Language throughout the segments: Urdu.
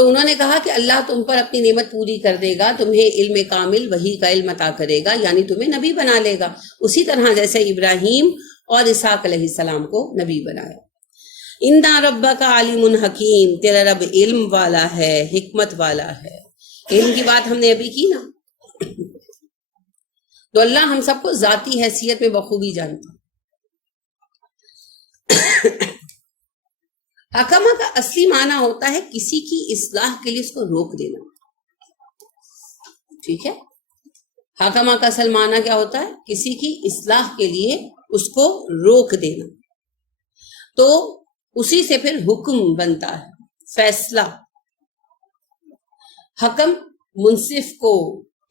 تو انہوں نے کہا کہ اللہ تم پر اپنی نعمت پوری کر دے گا، تمہیں علم کامل وحی کا علم عطا کرے گا، یعنی تمہیں نبی بنا لے گا، اسی طرح جیسے ابراہیم اور اسحاق علیہ السلام کو نبی بنایا۔ ان ربک علیم حکیم، تیرا رب علم والا ہے، حکمت والا ہے۔ علم کی بات ہم نے ابھی کی نا، تو اللہ ہم سب کو ذاتی حیثیت میں بخوبی جانتا۔ حکمہ کا اصلی معنی ہوتا ہے کسی کی اصلاح کے لیے اس کو روک دینا، ٹھیک ہے؟ حکمہ کا اصل معنی کیا ہوتا ہے؟ کسی کی اصلاح کے لیے اس کو روک دینا، تو اسی سے پھر حکم بنتا ہے، فیصلہ۔ حکم منصف کو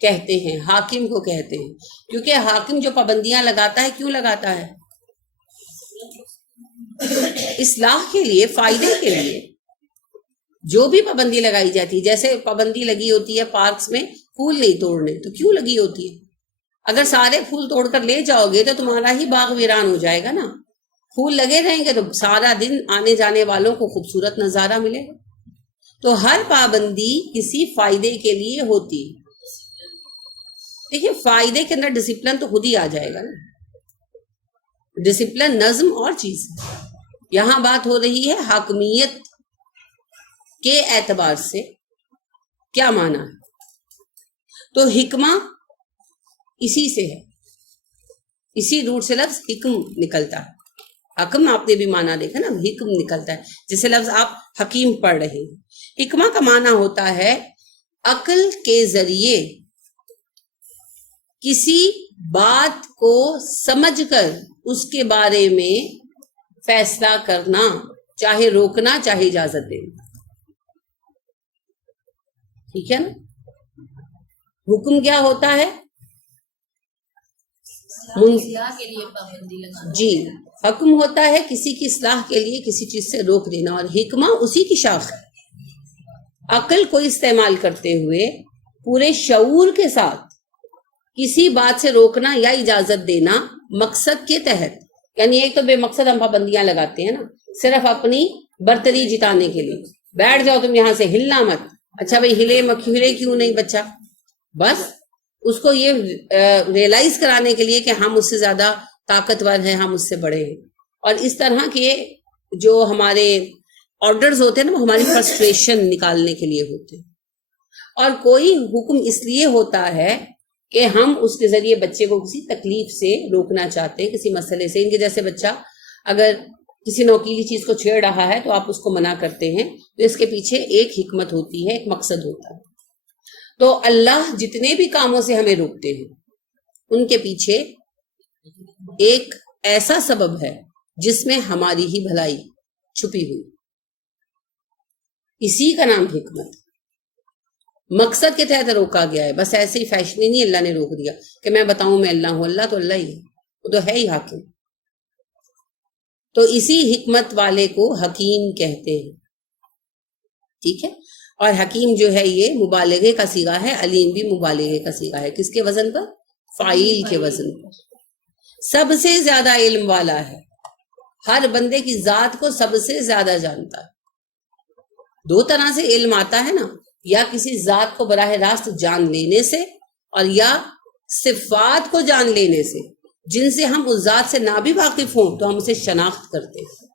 کہتے ہیں، حاکم کو کہتے ہیں، کیونکہ حاکم جو پابندیاں لگاتا ہے کیوں لگاتا ہے؟ اصلاح کے لیے، فائدے کے لیے۔ جو بھی پابندی لگائی جاتی ہے، جیسے پابندی لگی ہوتی ہے پارکس میں پھول نہیں توڑنے، تو کیوں لگی ہوتی ہے؟ اگر سارے پھول توڑ کر لے جاؤ گے تو تمہارا ہی باغ ویران ہو جائے گا نا۔ پھول لگے رہیں گے تو سارا دن آنے جانے والوں کو خوبصورت نظارہ ملے گا۔ تو ہر پابندی کسی فائدے کے لیے ہوتی ہے۔ دیکھیں، فائدے کے اندر ڈسپلن تو خود ہی آ جائے گا نا۔ ڈسپلن، نظم اور چیز ہے۔ یہاں بات ہو رہی ہے حاکمیت کے اعتبار سے کیا معنی ہے؟ تو حکمہ اسی سے ہے، اسی روٹ سے لفظ حکم نکلتا ہے۔ حکم آپ نے بھی معنی دیکھا نا، حکم نکلتا ہے، جیسے لفظ آپ حکیم پڑھ رہے ہیں۔ حکمہ کا معنی ہوتا ہے عقل کے ذریعے کسی بات کو سمجھ کر اس کے بارے میں فیصلہ کرنا، چاہے روکنا چاہے اجازت دینا، ٹھیک ہے نا؟ حکم کیا ہوتا ہے؟ جی، حکم ہوتا ہے کسی کی اصلاح کے لیے کسی چیز سے روک دینا، اور حکمہ اسی کی شاخ ہے۔ عقل کو استعمال کرتے ہوئے پورے شعور کے ساتھ کسی بات سے روکنا یا اجازت دینا مقصد کے تحت، یعنی ایک تو بے مقصد ہم پابندیاں لگاتے ہیں نا، صرف اپنی برتری جتانے کے لیے، بیٹھ جاؤ تم یہاں سے، ہلنا مت۔ اچھا بھائی، ہلے کیوں نہیں بچہ؟ بس اس کو یہ ریئلائز کرانے کے لیے کہ ہم اس سے زیادہ طاقتور ہیں، ہم اس سے بڑے ہیں۔ اور اس طرح کے جو ہمارے آرڈرز ہوتے ہیں نا، وہ ہماری فرسٹریشن نکالنے کے لیے ہوتے ہیں۔ اور کوئی حکم اس لیے ہوتا ہے کہ ہم اس کے ذریعے بچے کو کسی تکلیف سے روکنا چاہتے ہیں، کسی مسئلے سے۔ ان کے جیسے بچہ اگر کسی نوکیلی چیز کو چھیڑ رہا ہے تو آپ اس کو منع کرتے ہیں، تو اس کے پیچھے ایک حکمت ہوتی ہے، ایک مقصد ہوتا ہے۔ تو اللہ جتنے بھی کاموں سے ہمیں روکتے ہیں ان کے پیچھے ایک ایسا سبب ہے جس میں ہماری ہی بھلائی چھپی ہوئی، اسی کا نام حکمت۔ مقصد کے تحت روکا گیا ہے، بس ایسے ہی فیشن نہیں اللہ نے روک دیا کہ میں بتاؤں میں اللہ ہوں۔ اللہ تو اللہ ہی ہے، وہ تو ہے ہی حاکم۔ تو اسی حکمت والے کو حکیم کہتے ہیں، ٹھیک ہے؟ اور حکیم جو ہے یہ مبالغے کا صیغہ ہے، علیم بھی مبالغے کا صیغہ ہے۔ کس کے وزن پر؟ فاعل کے وزن پر۔ سب سے زیادہ علم والا ہے، ہر بندے کی ذات کو سب سے زیادہ جانتا ہے۔ دو طرح سے علم آتا ہے نا، یا کسی ذات کو براہ راست جان لینے سے، اور یا صفات کو جان لینے سے، جن سے ہم اس ذات سے نہ بھی واقف ہوں تو ہم اسے شناخت کرتے ہیں۔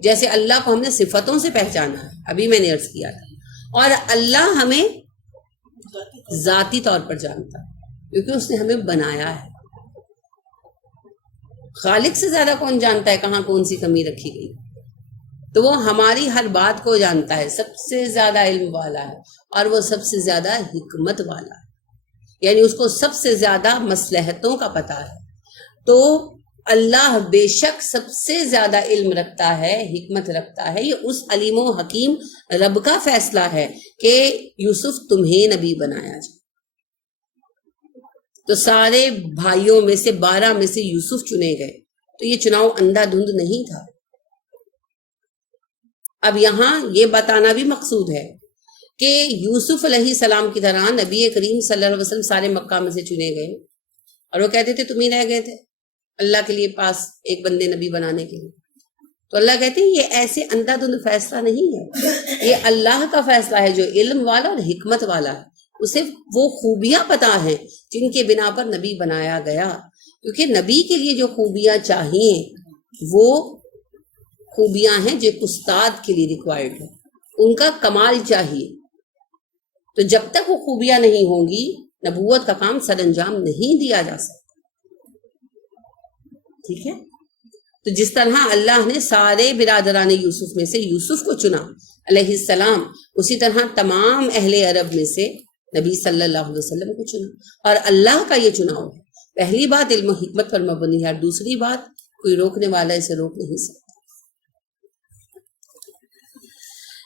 جیسے اللہ کو ہم نے صفتوں سے پہچانا ہے، ابھی میں نے عرض کیا تھا، اور اللہ ہمیں ذاتی طور پر جانتا ہے کیونکہ اس نے ہمیں بنایا ہے۔ خالق سے زیادہ کون جانتا ہے کہاں کون سی کمی رکھی گئی؟ تو وہ ہماری ہر بات کو جانتا ہے، سب سے زیادہ علم والا ہے، اور وہ سب سے زیادہ حکمت والا ہے، یعنی اس کو سب سے زیادہ مصلحتوں کا پتہ ہے۔ تو اللہ بے شک سب سے زیادہ علم رکھتا ہے، حکمت رکھتا ہے۔ یہ اس علیم و حکیم رب کا فیصلہ ہے کہ یوسف تمہیں نبی بنایا جائے۔ تو سارے بھائیوں میں سے 12 میں سے یوسف چنے گئے، تو یہ چناؤ اندھا دھند نہیں تھا۔ اب یہاں یہ بتانا بھی مقصود ہے کہ یوسف علیہ السلام کی طرح نبی کریم صلی اللہ علیہ وسلم سارے مکہ میں سے چنے گئے، اور وہ کہتے تھے تم ہی رہ گئے تھے اللہ کے لیے پاس ایک بندے نبی بنانے کے لیے۔ تو اللہ کہتے ہیں یہ ایسے اندھا دھند فیصلہ نہیں ہے، یہ اللہ کا فیصلہ ہے جو علم والا اور حکمت والا ہے. اسے وہ خوبیاں پتا ہیں جن کے بنا پر نبی بنایا گیا، کیونکہ نبی کے لیے جو خوبیاں چاہیے وہ خوبیاں ہیں جو ایک استاد کے لیے ریکوائرڈ ہے، ان کا کمال چاہیے. تو جب تک وہ خوبیاں نہیں ہوں گی نبوت کا کام سر انجام نہیں دیا جا سکتا. ٹھیک ہے، تو جس طرح اللہ نے سارے برادران یوسف میں سے یوسف کو چنا علیہ السلام، اسی طرح تمام اہل عرب میں سے نبی صلی اللہ علیہ وسلم کو چنا. اور اللہ کا یہ چناؤ ہے. پہلی بات علم و حکمت پر مبنی ہے، اور دوسری بات کوئی روکنے والا اسے روک نہیں سکتا.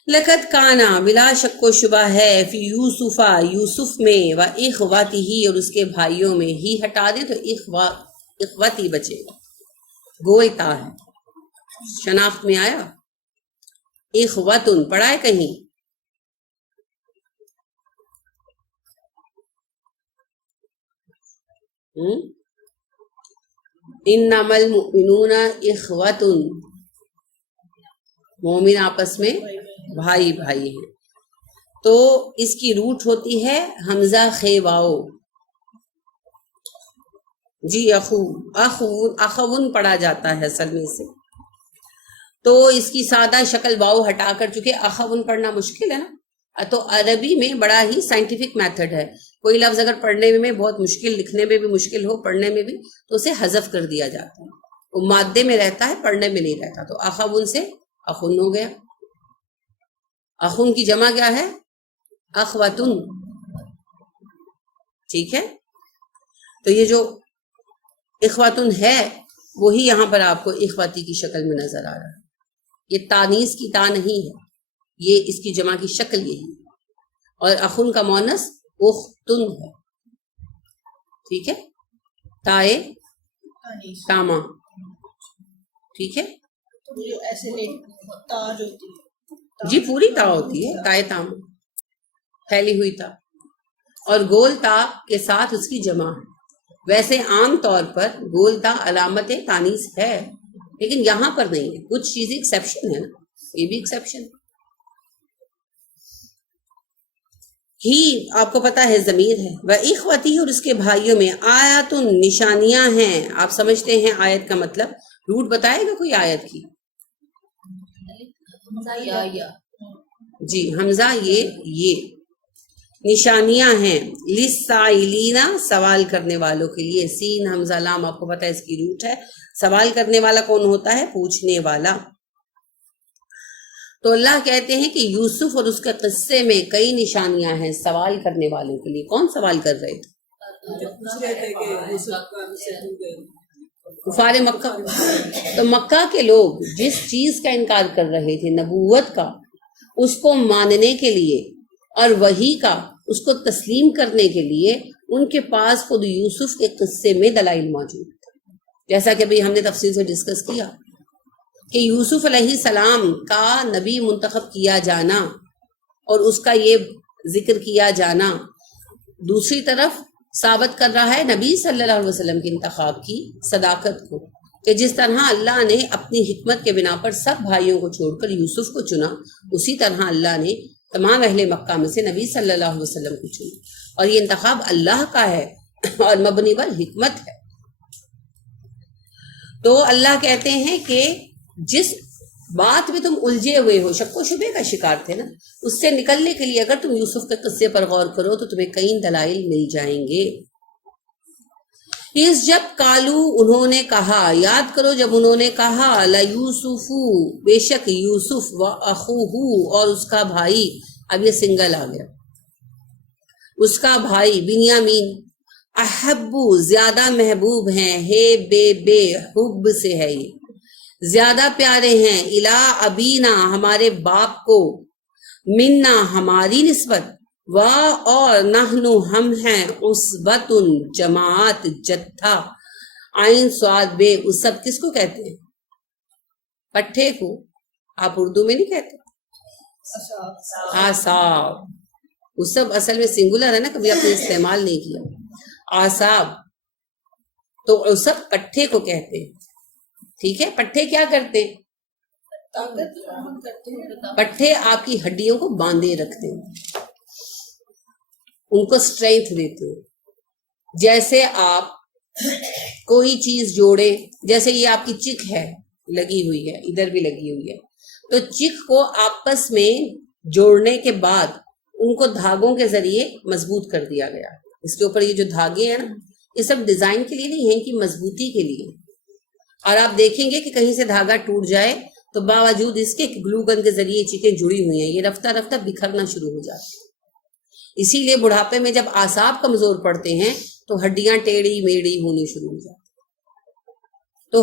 لقد کانا، بلا شک و شبہ ہے، فی یوسفا، یوسف میں، و اخواتی ہی، اور اس کے بھائیوں میں. ہی ہٹا دیں تو اخواتی بچے گا. گول تا ہے، شناخت میں آیا. اخواتن پڑھا ہے کہیں؟ انما المؤمنون اخواتن، مومن آپس میں بھائی بھائی ہیں. تو اس کی روٹ ہوتی ہے حمزہ خے واؤ. جی اخون پڑھا جاتا ہے اصل میں سے. تو اس کی سادہ شکل واؤ ہٹا کر، چونکہ اخون پڑھنا مشکل ہے نا، تو عربی میں بڑا ہی سائنٹیفک میتھڈ ہے. کوئی لفظ اگر پڑھنے میں بہت مشکل، لکھنے میں بھی مشکل ہو، پڑھنے میں بھی، تو اسے حذف کر دیا جاتا ہے. وہ مادے میں رہتا ہے، پڑھنے میں نہیں رہتا. تو اخون سے اخن ہو گیا. اخن کی جمع کیا ہے؟ اخواتن. ٹھیک ہے، تو یہ جو اخواتن ہے وہی یہاں پر آپ کو اخواتی کی شکل میں نظر آ رہا ہے. یہ تانیث کی تا نہیں ہے، یہ اس کی جمع کی شکل یہی ہے. اور اخن کا مونس اختن ہے. ٹھیک ہے، تائے تاما. ٹھیک ہے جی، پوری تا ہوتی ہے، تائے تاما، پھیلی ہوئی تا. اور گول تا کے ساتھ اس کی جمع ہے. ویسے عام طور پر گول تا علامت تانیث ہے، لیکن یہاں پر نہیں ہے. کچھ چیزیں ایکسیپشن ہے نا، یہ بھی ایکسیپشن. ہی آپ کو پتا ہے ضمیر ہے. وہ اخوتی، اور اس کے بھائیوں میں، آیات نشانیاں ہیں. آپ سمجھتے ہیں آیت کا مطلب؟ روٹ بتائے گا کوئی آیت کی؟ جی، حمزہ یہ نشانیاں ہیں. للسائلین، سوال کرنے والوں کے لیے. سین حمزہ لام، آپ کو پتا ہے اس کی روٹ ہے. سوال کرنے والا کون ہوتا ہے؟ پوچھنے والا. تو اللہ کہتے ہیں کہ یوسف اور اس کے قصے میں کئی نشانیاں ہیں سوال کرنے والوں کے لیے. کون سوال کر رہے تھے؟ کفار مکہ. تو مکہ کے لوگ جس چیز کا انکار کر رہے تھے، نبوت کا، اس کو ماننے کے لیے اور وحی کا اس کو تسلیم کرنے کے لیے ان کے پاس خود یوسف کے قصے میں دلائل موجود تھے. جیسا کہ ابھی ہم نے تفصیل سے ڈسکس کیا کہ یوسف علیہ السلام کا نبی منتخب کیا جانا اور اس کا یہ ذکر کیا جانا دوسری طرف ثابت کر رہا ہے نبی صلی اللہ علیہ وسلم کے انتخاب کی صداقت کو، کہ جس طرح اللہ نے اپنی حکمت کے بنا پر سب بھائیوں کو چھوڑ کر یوسف کو چنا، اسی طرح اللہ نے تمام اہل مکہ میں سے نبی صلی اللہ علیہ وسلم کو چنا. اور یہ انتخاب اللہ کا ہے اور مبنی پر حکمت ہے. تو اللہ کہتے ہیں کہ جس بات میں تم الجھے ہوئے ہو، شک و شبے کا شکار تھے نا، اس سے نکلنے کے لیے اگر تم یوسف کے قصے پر غور کرو تو تمہیں کئی دلائل مل جائیں گے. اس جب کالو، انہوں نے کہا، یاد کرو جب انہوں نے کہا، لیوسفو، بے شک یوسف، و اخوہ، اور اس کا بھائی. اب یہ سنگل آ گیا، اس کا بھائی بنیامین، احبو، زیادہ محبوب ہیں، ہے بے حب سے ہے، یہ زیادہ پیارے ہیں، الا ابینا، ہمارے باپ کو، منا، ہماری نسبت، و اور نحنو، ہم ہیں، عصبۃ، جماعت، جتھا، عین صاد بے. اس سب کس کو کہتے ہیں؟ پٹھے کو. آپ اردو میں نہیں کہتے آساب. اس سب اصل میں سنگولر ہے نا، کبھی آپ نے استعمال نہیں کیا. آساب. تو اس سب پٹھے کو کہتے ہیں. ٹھیک ہے، پٹھے کیا کرتے ہیں؟ پٹھے آپ کی ہڈیوں کو باندھے رکھتے ہیں، ان کو اسٹرینتھ دیتے ہیں. جیسے آپ کوئی چیز جوڑے، جیسے یہ آپ کی چک ہے لگی ہوئی ہے، ادھر بھی لگی ہوئی ہے، تو چک کو آپس میں جوڑنے کے بعد ان کو دھاگوں کے ذریعے مضبوط کر دیا گیا. اس کے اوپر یہ جو دھاگے ہیں نا، یہ سب ڈیزائن کے لیے نہیں ہیں، کہ مضبوطی کے لیے. اور آپ دیکھیں گے کہ کہیں سے دھاگا ٹوٹ جائے تو باوجود اس کے گلو گن کے ذریعے چیزیں جڑی ہوئی ہیں، یہ رفتہ رفتہ بکھرنا شروع ہو جاتی ہے. اسی لیے بڑھاپے میں جب اعصاب کمزور پڑتے ہیں تو ہڈیاں ٹیڑھی میڑھی ہونی شروع ہو جاتی. تو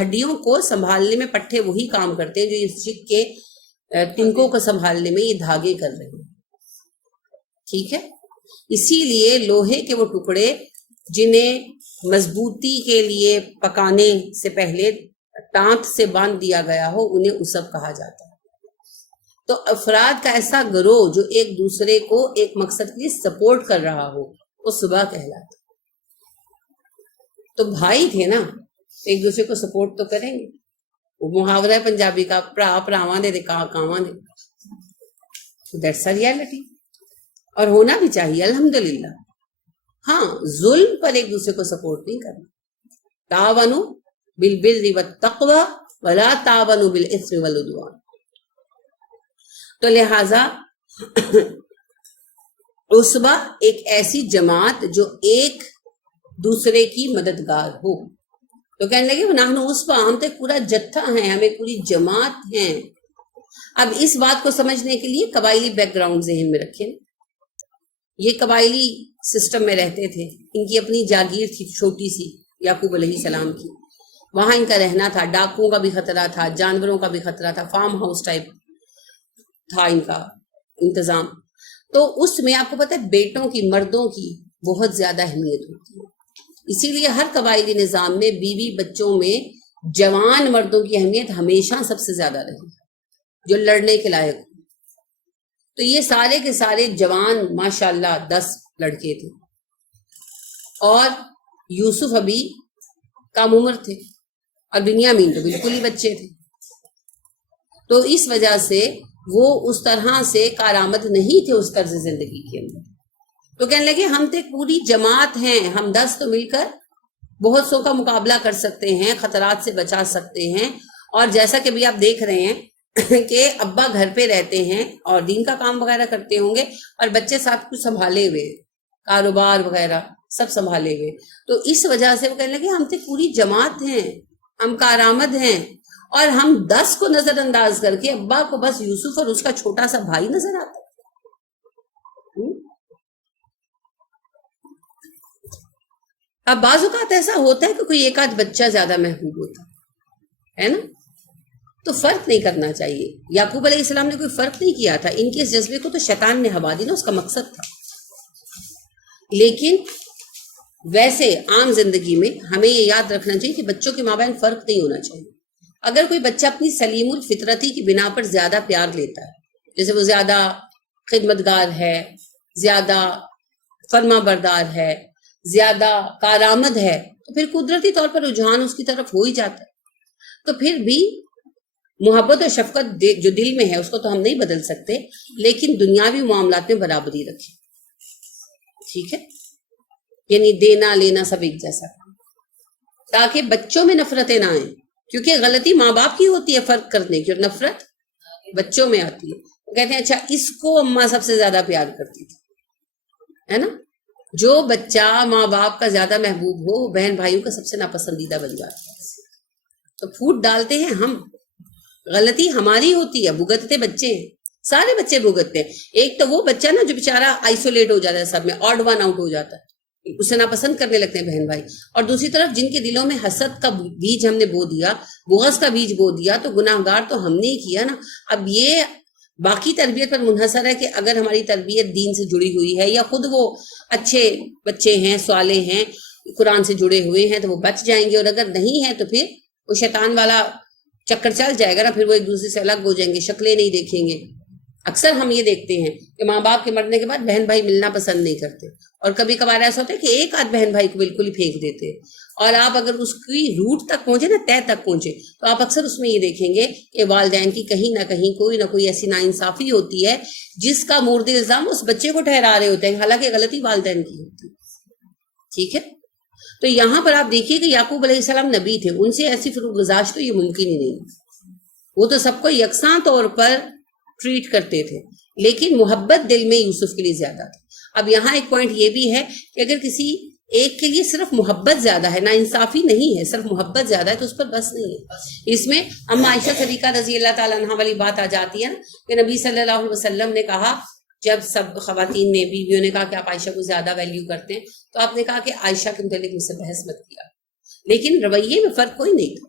ہڈیوں کو سنبھالنے میں پٹھے وہی کام کرتے ہیں جو اس چک کے تنکوں کو سنبھالنے میں یہ دھاگے کر رہے ہیں. ٹھیک ہے. اسی لیے لوہے کے وہ ٹکڑے جنہیں مضبوطی کے لیے پکانے سے پہلے تانت سے باندھ دیا گیا ہو، انہیں اسب کہا جاتا ہے. تو افراد کا ایسا گروہ جو ایک دوسرے کو ایک مقصد کے لیے سپورٹ کر رہا ہو، وہ صبح کہلاتا. تو بھائی تھے نا، ایک دوسرے کو سپورٹ تو کریں گے. وہ محاورہ ہے پنجابی کا، پراواں دے کاواں دے. دیٹس اے ریالٹی، اور ہونا بھی چاہیے الحمدللہ. ہاں، ظلم پر ایک دوسرے کو سپورٹ نہیں کرنا. تعاونوا بالبر والتقوی ولا تعاونوا بالاثم والعدوان. تو لہذا عصبہ ایک ایسی جماعت جو ایک دوسرے کی مددگار ہو. تو کہنے لگے نحن عصبہ، ہم تو ایک پورا جتھا ہیں، ہمیں پوری جماعت ہیں. اب اس بات کو سمجھنے کے لیے قبائلی بیک گراؤنڈ ذہن میں رکھیں. یہ قبائلی سسٹم میں رہتے تھے، ان کی اپنی جاگیر تھی چھوٹی سی یعقوب علیہ السلام کی. وہاں ان کا رہنا تھا، ڈاکوؤں کا بھی خطرہ تھا، جانوروں کا بھی خطرہ تھا، فارم ہاؤس ٹائپ تھا ان کا انتظام. تو اس میں آپ کو پتہ ہے بیٹوں کی، مردوں کی بہت زیادہ اہمیت ہوتی ہے. اسی لیے ہر قبائلی نظام میں بیوی بچوں میں جوان مردوں کی اہمیت ہمیشہ سب سے زیادہ رہی، جو لڑنے کے لائق ہو. تو یہ سارے کے سارے جوان ماشاءاللہ 10 لڑکے تھے، اور یوسف ابھی کم عمر تھے، اور بنیامین تو بالکل ہی بچے تھے. تو اس وجہ سے وہ اس طرح سے کارآمد نہیں تھے اس طرز زندگی کے اندر. تو کہنے لگے ہم تو ایک پوری جماعت ہیں، ہم 10 تو مل کر بہت سو کا مقابلہ کر سکتے ہیں، خطرات سے بچا سکتے ہیں. اور جیسا کہ بھی آپ دیکھ رہے ہیں کہ ابا گھر پہ رہتے ہیں اور دین کا کام وغیرہ کرتے ہوں گے، اور بچے ساتھ کچھ سنبھالے ہوئے، کاروبار وغیرہ سب سنبھالے ہوئے. تو اس وجہ سے وہ کہنے لگے ہم تو پوری جماعت ہیں، ہم کارآمد ہیں. اور ہم 10 کو نظر انداز کر کے ابا کو بس یوسف اور اس کا چھوٹا سا بھائی نظر آتا. اب بعض اوقات ایسا ہوتا ہے کہ کوئی ایک آدھ بچہ زیادہ محبوب ہوتا ہے نا، تو فرق نہیں کرنا چاہیے. یعقوب علیہ السلام نے کوئی فرق نہیں کیا تھا. ان کے اس جذبے کو تو شیطان نے ہوا دی نا، اس کا مقصد تھا. لیکن ویسے عام زندگی میں ہمیں یہ یاد رکھنا چاہیے کہ بچوں کے مابین فرق نہیں ہونا چاہیے. اگر کوئی بچہ اپنی سلیم الفطرتی کی بنا پر زیادہ پیار لیتا ہے، جیسے وہ زیادہ خدمتگار ہے، زیادہ فرما بردار ہے، زیادہ کارآمد ہے، تو پھر قدرتی طور پر رجحان اس کی طرف ہو ہی جاتا ہے. تو پھر بھی محبت اور شفقت جو دل میں ہے اس کو تو ہم نہیں بدل سکتے، لیکن دنیاوی معاملات میں برابری رکھیں. ٹھیک ہے، یعنی دینا لینا سب ایک جیسا، تاکہ بچوں میں نفرتیں نہ آئیں. کیونکہ غلطی ماں باپ کی ہوتی ہے فرق کرنے کی، اور نفرت بچوں میں آتی ہے. کہتے ہیں اچھا اس کو اماں سب سے زیادہ پیار کرتی تھی، ہے نا. جو بچہ ماں باپ کا زیادہ محبوب ہو وہ بہن بھائیوں کا سب سے ناپسندیدہ بن جاتا ہے. تو پھوٹ ڈالتے ہیں ہم، غلطی ہماری ہوتی ہے، بھگتتے بچے ہیں، سارے بچے بھگتتے ہیں. ایک تو وہ بچہ نا جو بیچارہ آئسولیٹ ہو جاتا ہے، سب میں آڈ ون آؤٹ ہو جاتا ہے، اسے ناپسند کرنے لگتے ہیں بہن بھائی. اور دوسری طرف جن کے دلوں میں حسد کا بیج ہم نے بو دیا، بغض کا بیج بو دیا، تو گناہگار تو ہم نے ہی کیا نا. اب یہ باقی تربیت پر منحصر ہے کہ اگر ہماری تربیت دین سے جڑی ہوئی ہے، یا خود وہ اچھے بچے ہیں، صالح ہیں، قرآن سے جڑے ہوئے ہیں، تو وہ بچ جائیں گے. اور اگر نہیں ہے تو پھر وہ شیطان والا چکر چل جائے گا نا، پھر وہ ایک دوسرے سے الگ ہو جائیں گے، شکلیں نہیں دیکھیں گے. اکثر ہم یہ دیکھتے ہیں کہ ماں باپ کے مرنے کے بعد بہن بھائی ملنا پسند نہیں کرتے، اور کبھی کبھار ایسا ہوتا ہے کہ ایک آدھ بہن بھائی کو بالکل ہی پھینک دیتے. اور آپ اگر اس کی روٹ تک پہنچے نا، تہ تک پہنچے، تو آپ اکثر اس میں یہ دیکھیں گے کہ والدین کی کہیں نہ کہیں کوئی نہ کوئی ایسی ناانصافی ہوتی ہے جس کا مورد الزام اس بچے کو ٹھہرا رہے ہوتے ہیں، حالانکہ غلطی والدین کی ہوتی ہے. ٹھیک ہے. تو یہاں پر آپ دیکھیے کہ یعقوب علیہ السلام نبی تھے، ان سے ایسی فروغ گزاشت تو یہ ممکن ہی نہیں. وہ تو سب کو یکساں طور پر ٹریٹ کرتے تھے، لیکن محبت دل میں یوسف کے لیے زیادہ تھی. اب یہاں ایک پوائنٹ یہ بھی ہے کہ اگر کسی ایک کے لیے صرف محبت زیادہ ہے، نا انصافی نہیں ہے، صرف محبت زیادہ ہے، تو اس پر بس نہیں ہے. اس میں اما عائشہ صدیقہ رضی اللہ تعالیٰ عنہ والی بات آ جاتی ہے نا کہ نبی صلی اللہ علیہ وسلم نے کہا، جب سب خواتین نے، بیویوں نے کہا کہ آپ عائشہ کو زیادہ ویلیو کرتے ہیں، تو آپ نے کہا کہ عائشہ کے متعلق مجھ سے بحث مت کیا. لیکن رویے میں فرق کوئی نہیں تھا.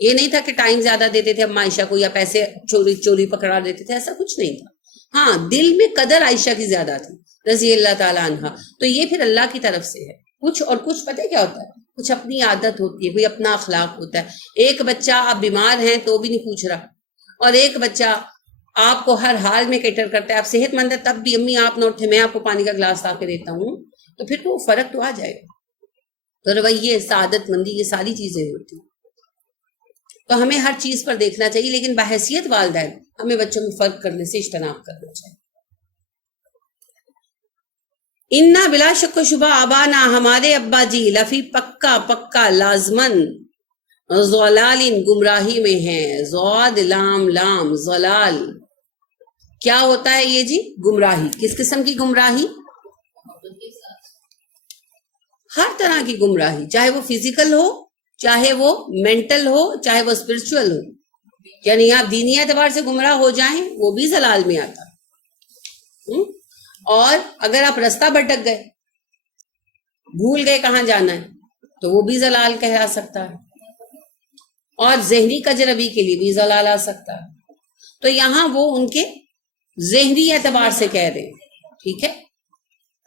یہ نہیں تھا کہ ٹائم زیادہ دیتے تھے اما عائشہ کو یا پیسے چوری پکڑا دیتے تھے، ایسا کچھ نہیں تھا. ہاں، دل میں قدر عائشہ کی زیادہ تھی رضی اللہ تعالیٰ عنہ. تو یہ پھر اللہ کی طرف سے ہے. کچھ اور کچھ پتہ کیا ہوتا ہے، کچھ اپنی عادت ہوتی ہے، کوئی اپنا اخلاق ہوتا ہے. ایک بچہ آپ بیمار ہیں تو بھی نہیں پوچھ رہا، اور ایک بچہ آپ کو ہر حال میں کیٹر کرتا ہے. آپ صحت مند ہے تب بھی امی آپ نہ اٹھے، میں آپ کو پانی کا گلاس لا کے دیتا ہوں، تو پھر وہ فرق تو آ جائے گا. تو رویے، سعادت مندی، یہ ساری چیزیں ہوتی ہیں. تو ہمیں ہر چیز پر دیکھنا چاہیے، لیکن بحیثیت والدین ہمیں بچوں میں فرق کرنے سے اجتناب کرنا چاہیے. انا بلا شک و شبہ ابانا، ہمارے ابا جی، لفی پکا لازمن، ضلال گمراہی میں ہیں. ضاد لام لام ضلال کیا ہوتا ہے یہ جی؟ گمراہی. کس قسم کی گمراہی؟ ہر طرح کی گمراہی، چاہے وہ فزیکل ہو، چاہے وہ مینٹل ہو، چاہے وہ اسپرچول ہو. یعنی آپ دینی اعتبار سے گمراہ ہو جائیں وہ بھی ضلال میں آتا. اور اگر آپ رستہ بھٹک گئے، بھول گئے کہاں جانا ہے، تو وہ بھی ضلال کہلا سکتا ہے. اور ذہنی کجربی کے لیے بھی ضلال آ سکتا ہے. تو یہاں وہ ان کے ذہنی اعتبار سے کہہ رہے ہیں. ٹھیک ہے.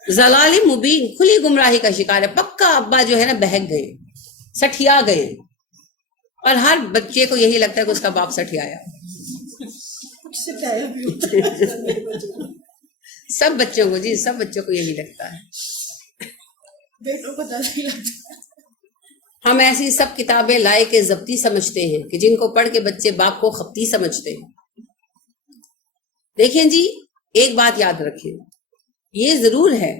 ضلال مبین، کھلی گمراہی کا شکار ہے. پکا ابا جو ہے نا بہک گئے، سٹھیا گئے. اور ہر بچے کو یہی لگتا ہے کہ اس کا باپ سٹھیایا. سب بچوں کو جی، سب بچوں کو یہی لگتا ہے. ہم ایسی سب کتابیں لائے کے ضبطی سمجھتے ہیں کہ جن کو پڑھ کے بچے باپ کو خپتی سمجھتے ہیں. دیکھیں جی، ایک بات یاد رکھیں، یہ ضرور ہے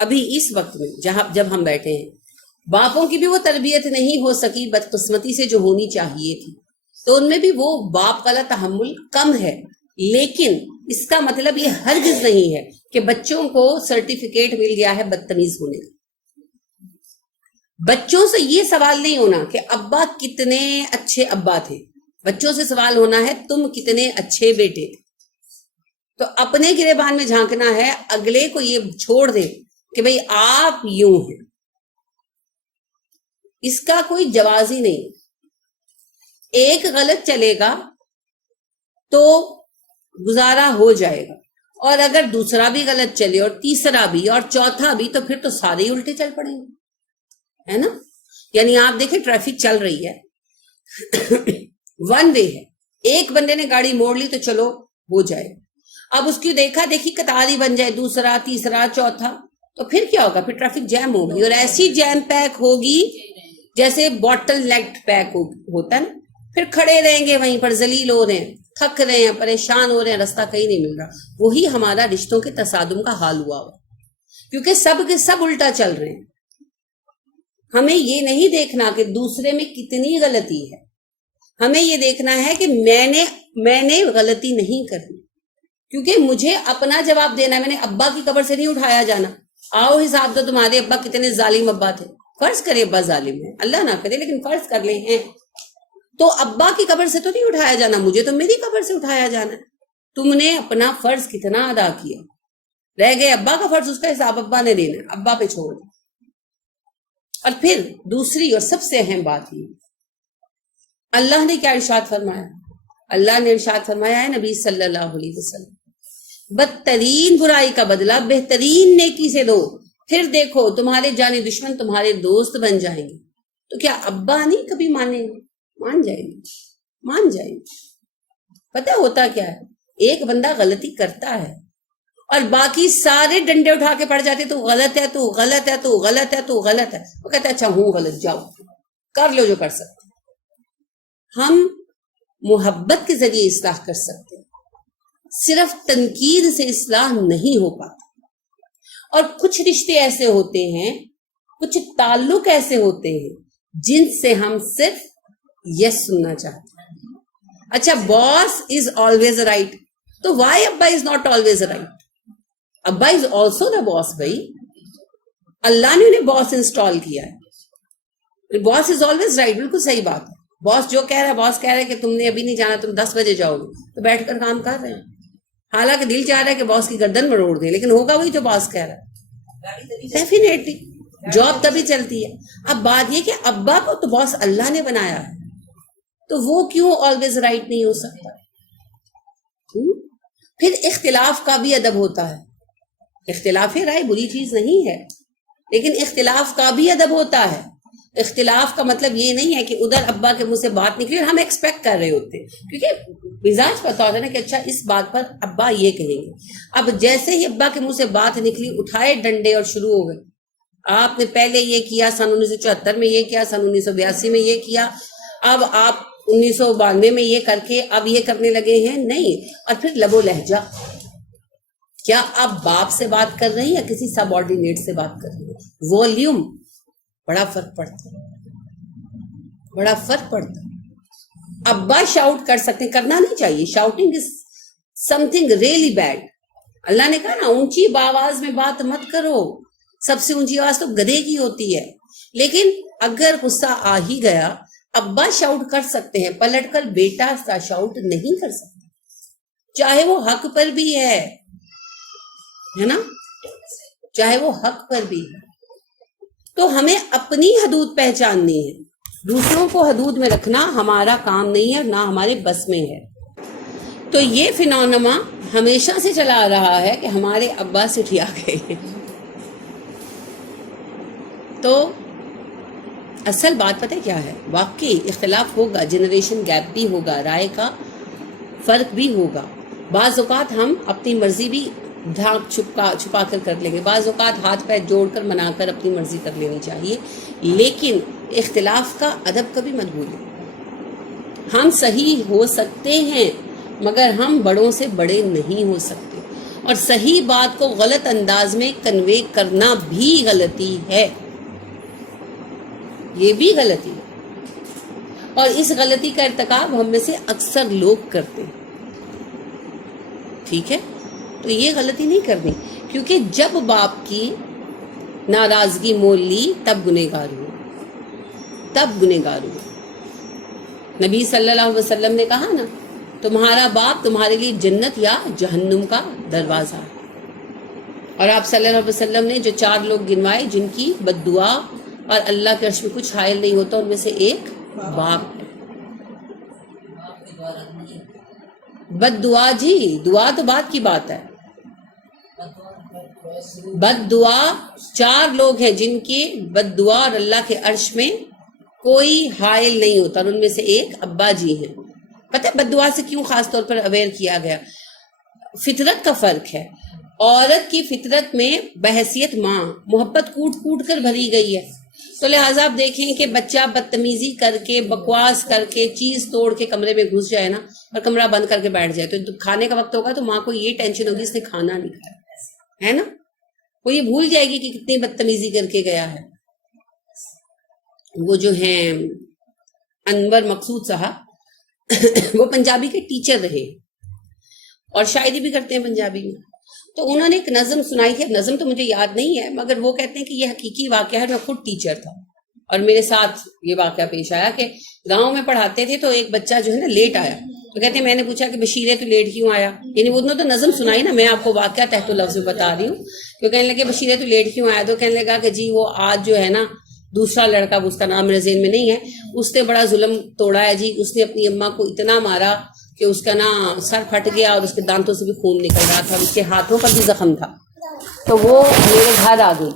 ابھی اس وقت میں جب ہم بیٹھے ہیں، باپوں کی بھی وہ تربیت نہیں ہو سکی بدقسمتی سے جو ہونی چاہیے تھی. تو ان میں بھی وہ باپ والا تحمل کم ہے. لیکن اس کا مطلب یہ ہرگز نہیں ہے کہ بچوں کو سرٹیفکیٹ مل گیا ہے بدتمیز ہونے کا. بچوں سے یہ سوال نہیں ہونا کہ ابا کتنے اچھے ابا تھے، بچوں سے سوال ہونا ہے تم کتنے اچھے بیٹے تھے. تو اپنے گریبان میں جھانکنا ہے، اگلے کو یہ چھوڑ دے کہ بھئی آپ یوں ہیں. اس کا کوئی جواز ہی نہیں. ایک غلط چلے گا تو گزارا ہو جائے گا، اور اگر دوسرا بھی غلط چلے اور تیسرا بھی اور چوتھا بھی، تو پھر تو سارے ہی الٹے چل پڑیں گے، ہے نا. یعنی آپ دیکھیں ٹریفک چل رہی ہے، ون وے ہے، ایک بندے نے گاڑی موڑ لی تو چلو ہو جائے. اب اس کی دیکھا دیکھی قطار ہی بن جائے، دوسرا تیسرا چوتھا، تو پھر کیا ہوگا؟ پھر ٹریفک جیم ہوگی، اور ایسی جیم پیک ہوگی جیسے بوٹل نیک پیک ہوتا ہے نا. پھر کھڑے رہیں گے وہیں پر، ذلیل ہو رہے ہیں، تھک رہے ہیں، پریشان ہو رہے ہیں، راستہ کہیں نہیں مل رہا. وہی ہمارا رشتوں کے تصادم کا حال ہوا، کیونکہ سب کے سب الٹا چل رہے ہیں. ہمیں یہ نہیں دیکھنا کہ دوسرے میں کتنی غلطی ہے، ہمیں یہ دیکھنا ہے کہ میں نے غلطی نہیں کرنی، کیونکہ مجھے اپنا جواب دینا ہے. میں نے ابا کی قبر سے نہیں اٹھایا جانا. آؤ حساب دو تمہارے ابا کتنے ظالم ابا تھے. فرض کرے ابا ظالم ہے، اللہ نہ کرے لیکن فرض کر لیں ہیں، تو ابا کی قبر سے تو نہیں اٹھایا جانا، مجھے تو میری قبر سے اٹھایا جانا ہے. تم نے اپنا فرض کتنا ادا کیا، رہ گئے ابا کا فرض، اس کا حساب ابا نے دینا ہے، ابا پہ چھوڑ دیں. اور پھر دوسری اور سب سے اہم بات یہ، اللہ نے کیا ارشاد فرمایا؟ اللہ نے ارشاد فرمایا ہے نبی صلی اللہ علیہ وسلم، بدترین برائی کا بدلہ بہترین نیکی سے دو، پھر دیکھو تمہارے جانی دشمن تمہارے دوست بن جائیں گے. تو کیا ابا نہیں کبھی مانیں گے؟ مان جائیں گے، مان جائیں گے. پتہ ہوتا کیا ہے، ایک بندہ غلطی کرتا ہے اور باقی سارے ڈنڈے اٹھا کے پڑ جاتے تو غلط ہے، تو غلط ہے، تو غلط ہے، تو غلط ہے. وہ کہتے ہیں اچھا ہوں غلط، جاؤ کر لو جو کر سکتے. ہم محبت کے ذریعے اصلاح کر سکتے ہیں، صرف تنقید سے اصلاح نہیں ہو پاتا. اور کچھ رشتے ایسے ہوتے ہیں، کچھ تعلق ایسے ہوتے ہیں جن سے ہم صرف یس سننا چاہتے ہیں. اچھا باس از آلویز رائٹ، تو وائی ابا از ناٹ آلویز رائٹ؟ ابا از آلسو دا باس. بھائی اللہ نے انہیں باس انسٹال کیا ہے. باس از آلویز رائٹ، بالکل صحیح بات ہے. باس جو کہہ رہا ہے، باس کہہ رہا ہے کہ تم نے ابھی نہیں جانا، تم 10 بجے جاؤ گے، تو بیٹھ کر کام کر رہے ہیں. حالانکہ دل چاہ رہا ہے کہ باس کی گردن مروڑ دیں، لیکن ہوگا وہی جو باس کہہ رہا ہے. ڈیفینیٹلی جاب تبھی چلتی ہے. اب بات یہ کہ ابا کو تو باس اللہ نے بنایا ہے، تو وہ کیوں آلویز رائٹ نہیں ہو سکتا؟ پھر اختلاف کا بھی ادب ہوتا ہے. اختلاف رائے بری چیز نہیں ہے، لیکن اختلاف کا بھی ادب ہوتا ہے. اختلاف کا مطلب یہ نہیں ہے کہ ادھر ابا کے منہ سے بات نکلی اور ہم ایکسپیکٹ کر رہے ہوتے ہیں، کیونکہ مزاج پتا ہوتا ہے نا کہ اچھا اس بات پر ابا یہ کہیں گے. اب جیسے ہی ابا کے منہ سے بات نکلی، اٹھائے ڈنڈے اور شروع ہو گئے. آپ نے پہلے یہ کیا، سن 1974 میں یہ کیا، سن 1982 میں یہ کیا، اب آپ 1992 میں یہ کر کے اب یہ کرنے لگے ہیں. نہیں. اور پھر لب و لہجہ، کیا آپ باپ سے بات کر رہے ہیں یا کسی سب آرڈینیٹ سے بات کر رہے ہیں؟ والیوم بڑا فرق پڑتا ہے، بڑا فرق پڑتا ہے. ابا شاؤٹ کر سکتے، کرنا نہیں چاہیے. شاؤٹنگ از سم تھنگ ریئلی بیڈ. اللہ نے کہا نا اونچی آواز میں بات مت کرو، سب سے اونچی آواز تو گدھے کی ہوتی ہے. لیکن اگر غصہ آ ہی گیا، ابا شاؤٹ کر سکتے ہیں، پلٹ کر بیٹا سا شاؤٹ نہیں کر سکتے، چاہے وہ حق پر بھی ہے نا، چاہے وہ حق پر بھی ہے. تو ہمیں اپنی حدود پہچاننی ہے. دوسروں کو حدود میں رکھنا ہمارا کام نہیں ہے، نہ ہمارے بس میں ہے. تو یہ فینومینا ہمیشہ سے چلا آ رہا ہے کہ ہمارے ابا سٹھیا گئے ہیں. تو اصل بات پتہ کیا ہے؟ واقعی اختلاف ہوگا، جنریشن گیپ بھی ہوگا، رائے کا فرق بھی ہوگا. بعض اوقات ہم اپنی مرضی بھی ڈھانپ چھپا کر لیں گے، بعض اوقات ہاتھ پیر جوڑ کر منا کر اپنی مرضی کر لینی چاہیے. لیکن اختلاف کا ادب کبھی مت بھولیں. ہم صحیح ہو سکتے ہیں مگر ہم بڑوں سے بڑے نہیں ہو سکتے، اور صحیح بات کو غلط انداز میں کنوے کرنا بھی غلطی ہے. یہ بھی غلطی ہے، اور اس غلطی کا ارتکاب ہم میں سے اکثر لوگ کرتے ہیں. ٹھیک ہے، تو یہ غلطی نہیں کرنی، کیونکہ جب باپ کی ناراضگی مول لی تب گنہگار ہو، تب گنہگار ہو. نبی صلی اللہ علیہ وسلم نے کہا نا، تمہارا باپ تمہارے لیے جنت یا جہنم کا دروازہ ہے. اور آپ صلی اللہ علیہ وسلم نے جو 4 لوگ گنوائے جن کی بد دعا اور اللہ کے عرش میں کچھ حائل نہیں ہوتا، ان میں سے ایک باپ ہے. بد دعا، جی دعا تو بات کی بات ہے. بد دعا 4 لوگ ہیں جن کی بد دعا اور اللہ کے عرش میں کوئی حائل نہیں ہوتا، اور ان میں سے ایک ابا جی ہیں. پتہ ہے بد دعا سے کیوں خاص طور پر اویئر کیا گیا؟ فطرت کا فرق ہے. عورت کی فطرت میں بحیثیت ماں محبت کوٹ کوٹ کر بھری گئی ہے. تو لہٰذا آپ دیکھیں کہ بچہ بدتمیزی کر کے، بکواس کر کے، چیز توڑ کے کمرے میں گھس جائے نا، اور کمرہ بند کر کے بیٹھ جائے، تو کھانے کا وقت ہوگا تو ماں کو یہ ٹینشن ہوگی اس نے کھانا نہیں کھایا ہے نا. وہ یہ بھول جائے گی کہ کتنی بدتمیزی کر کے گیا ہے. وہ جو ہیں انور مقصود صاحب وہ پنجابی کے ٹیچر رہے اور شاعری بھی کرتے ہیں پنجابی میں. تو انہوں نے ایک نظم سنائی تھی، نظم تو مجھے یاد نہیں ہے، مگر وہ کہتے ہیں کہ یہ حقیقی واقعہ ہے. میں خود ٹیچر تھا اور میرے ساتھ یہ واقعہ پیش آیا کہ گاؤں میں پڑھاتے تھے، تو ایک بچہ جو ہے نا لیٹ آیا. تو کہتے ہیں میں نے پوچھا کہ بشیرے تو لیٹ کیوں آیا؟ یعنی انہوں نے تو نظم سنائی نا، میں آپ کو واقعہ تحت لفظ بتا رہی ہوں. تو کہنے لگے بشیرے تو لیٹ کیوں آیا؟ تو کہنے لگا کہ جی وہ آج جو ہے نا دوسرا لڑکا، اس کا نام میرے ذہن میں نہیں ہے، اس نے بڑا ظلم توڑا ہے جی. اس نے اپنی اماں کو اتنا مارا کہ اس کا نا سر پھٹ گیا اور اس کے دانتوں سے بھی خون نکل رہا تھا، اس کے ہاتھوں پر بھی زخم تھا. تو وہ میرے گھر آ گئی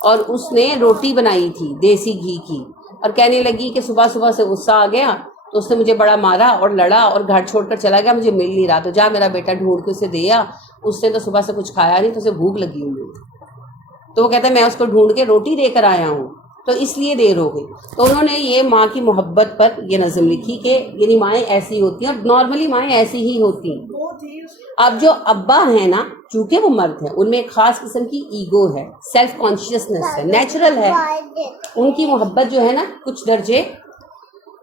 اور اس نے روٹی بنائی تھی دیسی گھی کی، اور کہنے لگی کہ صبح صبح سے غصہ آ گیا تو اس نے مجھے بڑا مارا اور لڑا اور گھر چھوڑ کر چلا گیا، مجھے مل نہیں رہا، تو جا میرا بیٹا ڈھونڈ کے اسے دے آ. اس نے تو صبح سے کچھ کھایا نہیں، تو اسے بھوک لگی ہوئی ہے. تو وہ کہتا ہے میں اس کو ڈھونڈ کے روٹی دے کر آیا ہوں، تو اس لیے دیر ہو گئی. تو انہوں نے یہ ماں کی محبت پر یہ نظم لکھی کہ یعنی مائیں ایسی ہوتی ہیں، اور نارملی مائیں ایسی ہی ہوتی ہیں. اب جو ابا ہیں نا، چونکہ وہ مرد ہیں، ان میں ایک خاص قسم کی ایگو ہے، سیلف کانشیسنس ہے، نیچرل ہے. ان کی محبت جو ہے نا کچھ درجے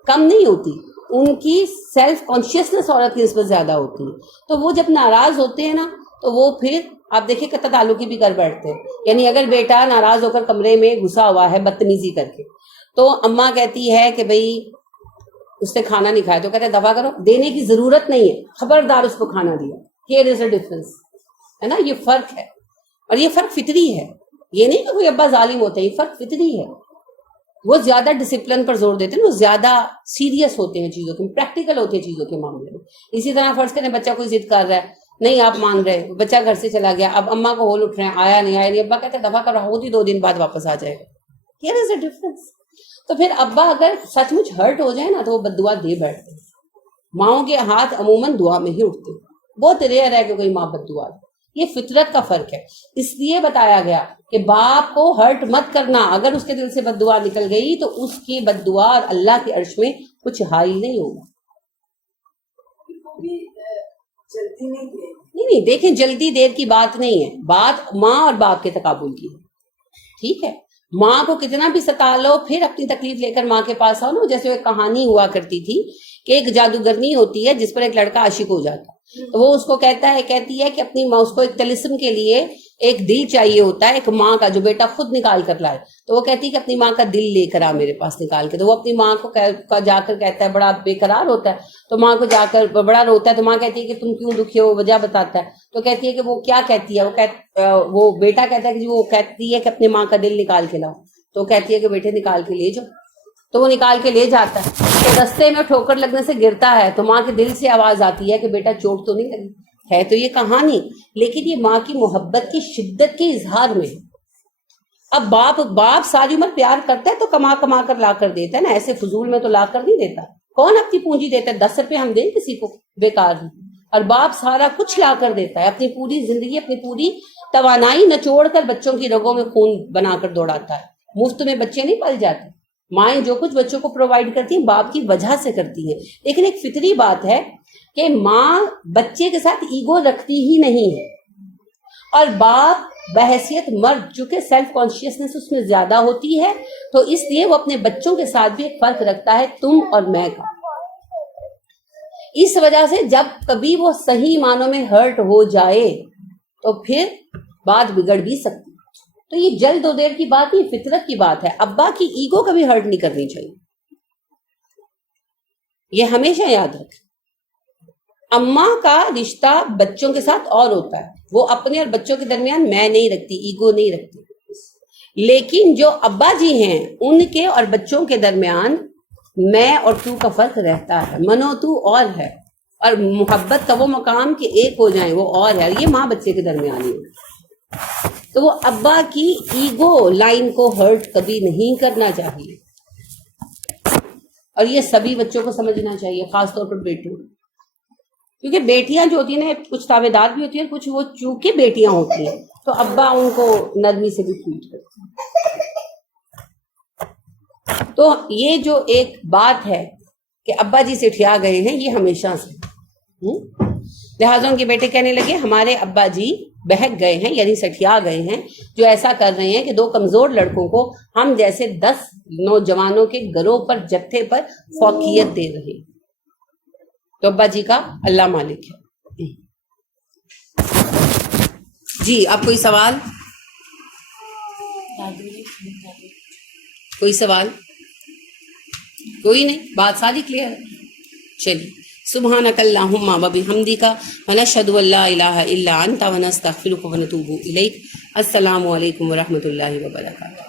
کم نہیں ہوتی، ان کی سیلف کانشیسنس عورت کی نسبت زیادہ ہوتی ہے. تو وہ جب ناراض ہوتے ہیں نا تو وہ پھر آپ دیکھیں قطع تعلقی بھی کر بیٹھتے ہیں. یعنی اگر بیٹا ناراض ہو کر کمرے میں گھسا ہوا ہے بدتمیزی کر کے، تو اماں کہتی ہے کہ بھئی اس نے کھانا نہیں کھایا، تو کہتے ہیں دفع کرو، دینے کی ضرورت نہیں ہے، خبردار اس کو کھانا دیا. Here is a difference ہے نا، یہ فرق ہے. اور یہ فرق فطری ہے، یہ نہیں کہ کوئی ابا ظالم ہوتا ہے، یہ فرق فطری ہے. وہ زیادہ ڈسپلن پر زور دیتے ہیں، وہ زیادہ سیریس ہوتے ہیں چیزوں کے، پریکٹیکل ہوتے ہیں چیزوں کے معاملے میں. اسی طرح فرض کریں بچہ کوئی ضد کر رہا ہے، نہیں آپ مان رہے، بچہ گھر سے چلا گیا، اب اماں کو ہول اٹھ رہے ہیں آیا نہیں، ابا کہتے ہیں دفع کرو، ہوتی 2 دن بعد واپس آ جائے گا. Here is a difference. تو پھر ابا اگر سچ مچ ہرٹ ہو جائے نا تو وہ بد دعا دے بیٹھتے ہیں. ماؤں کے ہاتھ عموماً دعا میں ہی اٹھتے ہیں، بہت ریئر ہے کہ کوئی ماں بد دعا دے. یہ فطرت کا فرق ہے. اس لیے بتایا گیا کہ باپ کو ہرٹ مت کرنا، اگر اس کے دل سے بد دعا نکل گئی تو اس کی بد دعا اللہ کے عرش میں کچھ حائل نہیں ہوگا. نہیں دیکھیں، جلدی دیر کی بات نہیں ہے، بات ماں اور باپ کے تقابل کی ہے. ٹھیک ہے، ماں کو کتنا بھی ستا لو، پھر اپنی تکلیف لے کر ماں کے پاس آؤ نا. جیسے ایک کہانی ہوا کرتی تھی کہ ایک جادوگرنی ہوتی ہے جس پر ایک لڑکا عاشق ہو جاتا، تو وہ اس کو کہتی ہے کہ اپنی ماں، اس کو ایک طلسم کے لیے ایک دل چاہیے ہوتا ہے ایک ماں کا جو بیٹا خود نکال کر لائے. تو وہ کہتی ہے کہ اپنی ماں کا دل لے کر آ میرے پاس نکال کے. تو وہ اپنی ماں کو جا کر کہتا ہے، بڑا بے قرار ہوتا ہے، تو ماں کو جا کر بڑا روتا ہے. تو ماں کہتی ہے کہ تم کیوں دکھی ہو، وجہ بتاتا ہے. تو کہتی ہے کہ وہ کیا کہتی ہے، وہ بیٹا کہتا ہے کہ وہ کہتی ہے کہ اپنی ماں کا دل نکال کے لاؤ. تو کہتی ہے کہ بیٹے نکال کے لے جاؤ. تو وہ نکال کے لے جاتا ہے. تو رستے میں ٹھوکر لگنے سے گرتا ہے، تو ماں کے دل سے آواز آتی ہے کہ بیٹا چوٹ تو نہیں لگی ہے. تو یہ کہانی، لیکن یہ ماں کی محبت کی شدت کے اظہار میں. اب باپ ساری عمر پیار کرتا ہے تو کما کما کر لا کر دیتا ہے نا، ایسے فضول میں تو لا کر نہیں دیتا. کون اپنی پونجی دیتا ہے؟ 10 روپے ہم دیں کسی کو بیکار میں. اور باپ سارا کچھ لا کر دیتا ہے، اپنی پوری زندگی، اپنی پوری توانائی نچوڑ کر بچوں کی رگوں میں خون بنا کر دوڑاتا ہے. مفت میں بچے نہیں پل جاتے. مائیں جو کچھ بچوں کو پرووائڈ کرتی ہیں باپ کی وجہ سے کرتی ہیں. لیکن ایک فطری بات ہے کہ ماں بچے کے ساتھ ایگو رکھتی ہی نہیں ہے، اور باپ بحیثیت مرد چونکہ سیلف کانشیسنس اس میں زیادہ ہوتی ہے، تو اس لیے وہ اپنے بچوں کے ساتھ بھی ایک فرق رکھتا ہے تم اور میں کا. اس وجہ سے جب کبھی وہ صحیح معنوں میں ہرٹ ہو جائے تو پھر بات بگڑ بھی سکتی. تو یہ جلد و دیر کی بات نہیں، فطرت کی بات ہے. ابا کی ایگو کبھی ہرٹ نہیں کرنی چاہیے، یہ ہمیشہ یاد رکھیں. اماں کا رشتہ بچوں کے ساتھ اور ہوتا ہے، وہ اپنے اور بچوں کے درمیان میں نہیں رکھتی، ایگو نہیں رکھتی. لیکن جو ابا جی ہیں ان کے اور بچوں کے درمیان میں اور تو کا فرق رہتا ہے. منو تو اور ہے، اور محبت کا وہ مقام کہ ایک ہو جائیں وہ اور ہے. یہ ماں بچے کے درمیان ہی ہے. تو وہ ابا کی ایگو لائن کو ہرٹ کبھی نہیں کرنا چاہیے، اور یہ سبھی بچوں کو سمجھنا چاہیے، خاص طور پر بیٹوں. کیونکہ بیٹیاں جو ہوتی ہیں نا، کچھ تابع دار بھی ہوتی ہیں، کچھ وہ چونکہ بیٹیاں ہوتی ہیں تو ابا ان کو نرمی سے بھی ٹریٹ کرتے ہیں. تو یہ جو ایک بات ہے کہ ابا جی سے ٹھیا گئے ہیں، یہ ہمیشہ سے. لہٰذا ان کے بیٹے کہنے لگے ہمارے ابا جی بہک گئے ہیں، یعنی سٹھیا گئے ہیں، جو ایسا کر رہے ہیں کہ 2 کمزور لڑکوں کو ہم جیسے 10 نوجوانوں کے گروہ پر، جتھے پر فوقیت دے رہے ہیں. تو ابا جی کا اللہ مالک ہے. جی اب کوئی سوال؟ کوئی سوال؟ کوئی نہیں، بات ساری کلیئر ہے. چلیے، سبحانک اللہم و بحمدک ونشہد ان لا الہ الا انت ونستغفرک ونتوب الیک. السلام علیکم ورحمۃ اللہ وبرکاتہ.